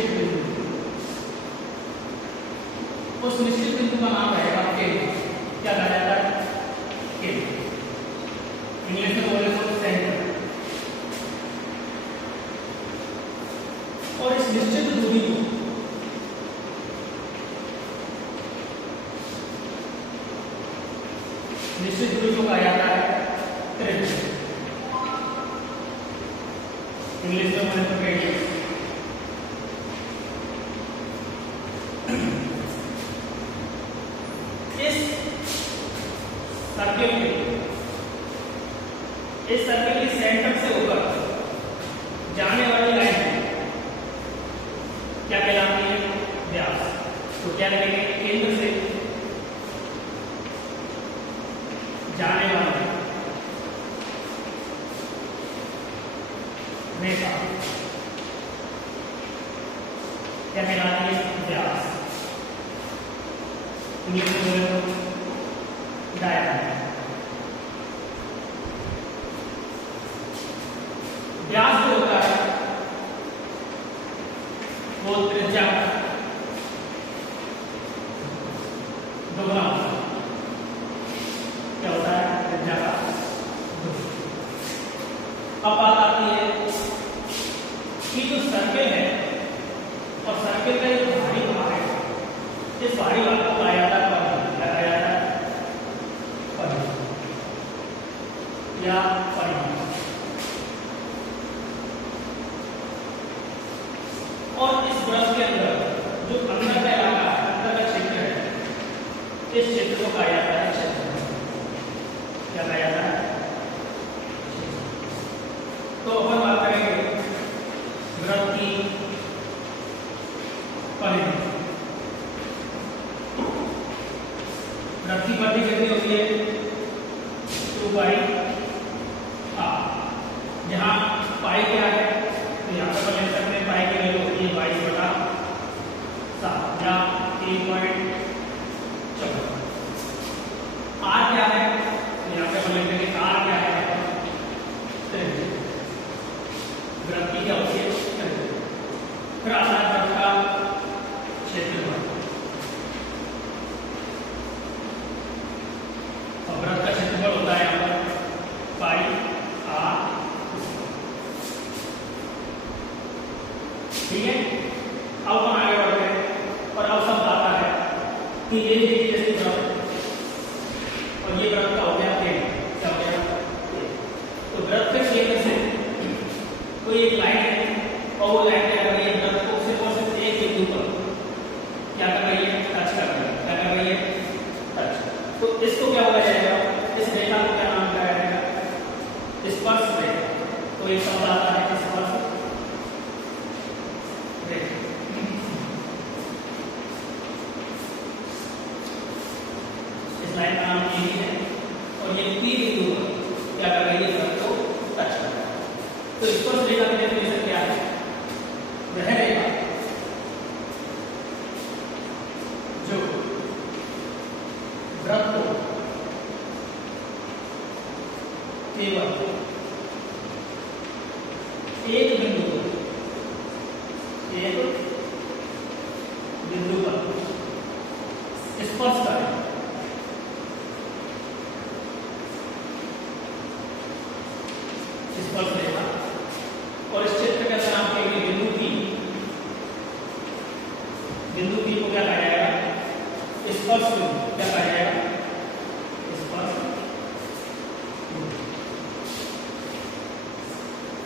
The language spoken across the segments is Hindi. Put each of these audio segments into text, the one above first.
निश्चित बिंदु, उस निश्चित बिंदु का नाम रहेगा केंद्र। क्या कहा जाता है? केंद्र। इंग्लिश में बोले तो सेंटर। और इस निश्चित दूरी को कहा जाता है त्रिज्या। इंग्लिश में बोले तो रेडियस। इस सर्कल के सेंटर से होकर जाने वाली लाइन क्या कहलाती है? व्यास। तो क्या लगेगा? केंद्र से जाने वाली रेखा क्या कहलाती है? व्यास। इंग्लिश में बोले तो डायमीटर। व्यास जो होता है वो त्रिज्या दोगुना होता है। क्या होता है? त्रिज्या का दोगुना। अब बात आती है कि जो सर्कल है और सर्कल का जो भारी भाग है, इस भारी भाग को कहा जाता है परिधि। क्या कहा जाता है? परिधि या परिधि। और इस वृत्त के अंदर जो अंदर का इलाका है, अंदर का क्षेत्र है, इस क्षेत्र को कहा जाता है क्षेत्रफल। क्या कहा जाता है? तो अपन बात करेंगे वृत्त की परिधि। वृत्त की परिधि कितनी होती है? 2 पाई। जहां पाई क्या है तो यहाँ पर ले सकते हैं। पाई की वैल्यू होती है 22/7 या 1.14। आर क्या है तो यहाँ पे हम लिख देंगे आर क्या है? त्रिज्या। वृत्त की क्या होती है? त्रिज्या। फिर आता है वृत्त का क्षेत्रफल। और वृत्त का क्षेत्रफल होता है यहाँ पर पाई आर। ठीक है। अब हम आगे बढ़ते हैं और अब सब आता है कि ये देखिए जैसे वृत्त और ये वृत्त का हो गया केंद्र। क्या हो गया? तो वृत्त के केंद्र से कोई एक लाइन है और वो लाइन क्या कर रही है? वृत्त को सिर्फ और सिर्फ एक बिंदु पर क्या कर रही है? टच कर रही है। क्या कर रही है? टच। तो इसको क्या बोला जाएगा? इस रेखा को क्या नाम दिया जाएगा? स्पर्श रेखा। तो एक शब्द आता है स्पर्श रेखा। इस लाइन का नाम यही है और ये पी बिंदु पर क्या कर रही है? वृत्त को टच कर रहा है। तो स्पर्श रेखा की डेफिनेशन क्या है? वह रेखा जो वृत्त को केवल एक बिंदु पर स्पर्श करें, स्पर्श रेखा। और इस क्षेत्र के अंदर आपके लिए बिंदु पी को क्या कहा जाएगा? स्पर्श बिंदु। क्या कहा जाएगा? स्पर्श।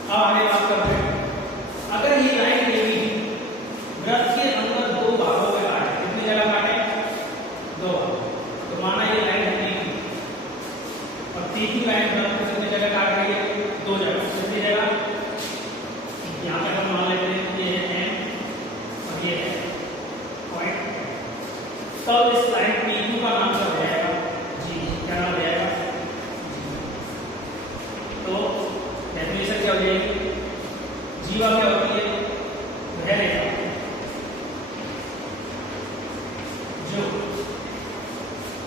अब आगे बात करते हैं। अगर ये लाइन देवी वृत्त के अंदर दो भागों में काटे, कितनी जगह काटे? 2 भाग। तो माना ये लाइन है तीखी और तीखी लाइन वृत्त को कितनी जगह काट रही है? 2 जगह। कितनी जगह? यहाँ तक हम मान लेते हैं ये है M और ये है पॉइंट। तब इस लाइन P2 का नाम क्या हो जाएगा? G। क्या नाम हो जाएगा? तो डेफिनेशन क्या हो जाएगी? जीवा क्या होती है? वह रेखा जो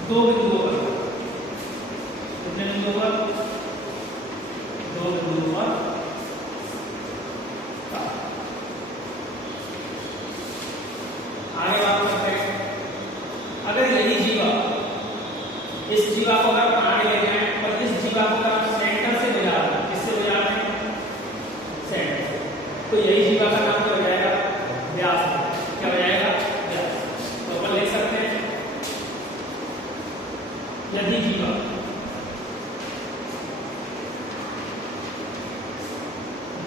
2 बिंदुओं पर, कितने बिंदुओं पर? 2 बिंदुओं पर जीवा को अगर हम आगे ले जाएं और इस जीवा को अगर हम सेंटर से गुजार दें, किससे गुजार दें? सेंटर से, तो यही जीवा का नाम क्या हो जाएगा? व्यास। क्या हो जाएगा? व्यास। तो अपन लिख सकते हैं यदि जीवा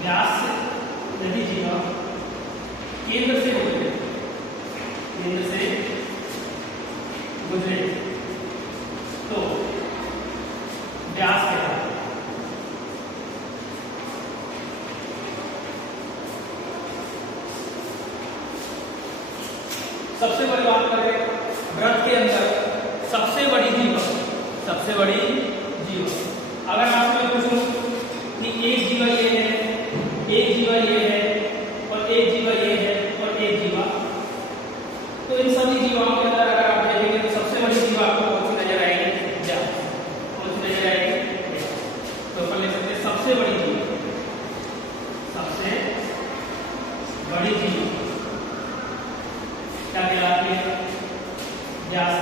व्यास से, यदि जीवा केंद्र से गुजरे, केंद्र से गुजरे तो व्यास क्या है? सबसे बड़ी बात करें वृत्त के अंदर सबसे बड़ी जीवा, सबसे बड़ी जीवा अगर मैं आपसे पूछूं कि एक जीवा ये है, एक जीवा ये है और एक जीवा ये है और एक जीवा, तो इन सभी जीवाओं के अंदर अगर आप देखेंगे तो सबसे बड़ी जीवा आपको कौन सी नजर आएगी? व्यास। कौन सी नजर आएगी? तो अपन लिख सकते हैं सबसे बड़ी जीवा, सबसे बड़ी जीवा क्या कहलाती है? व्यास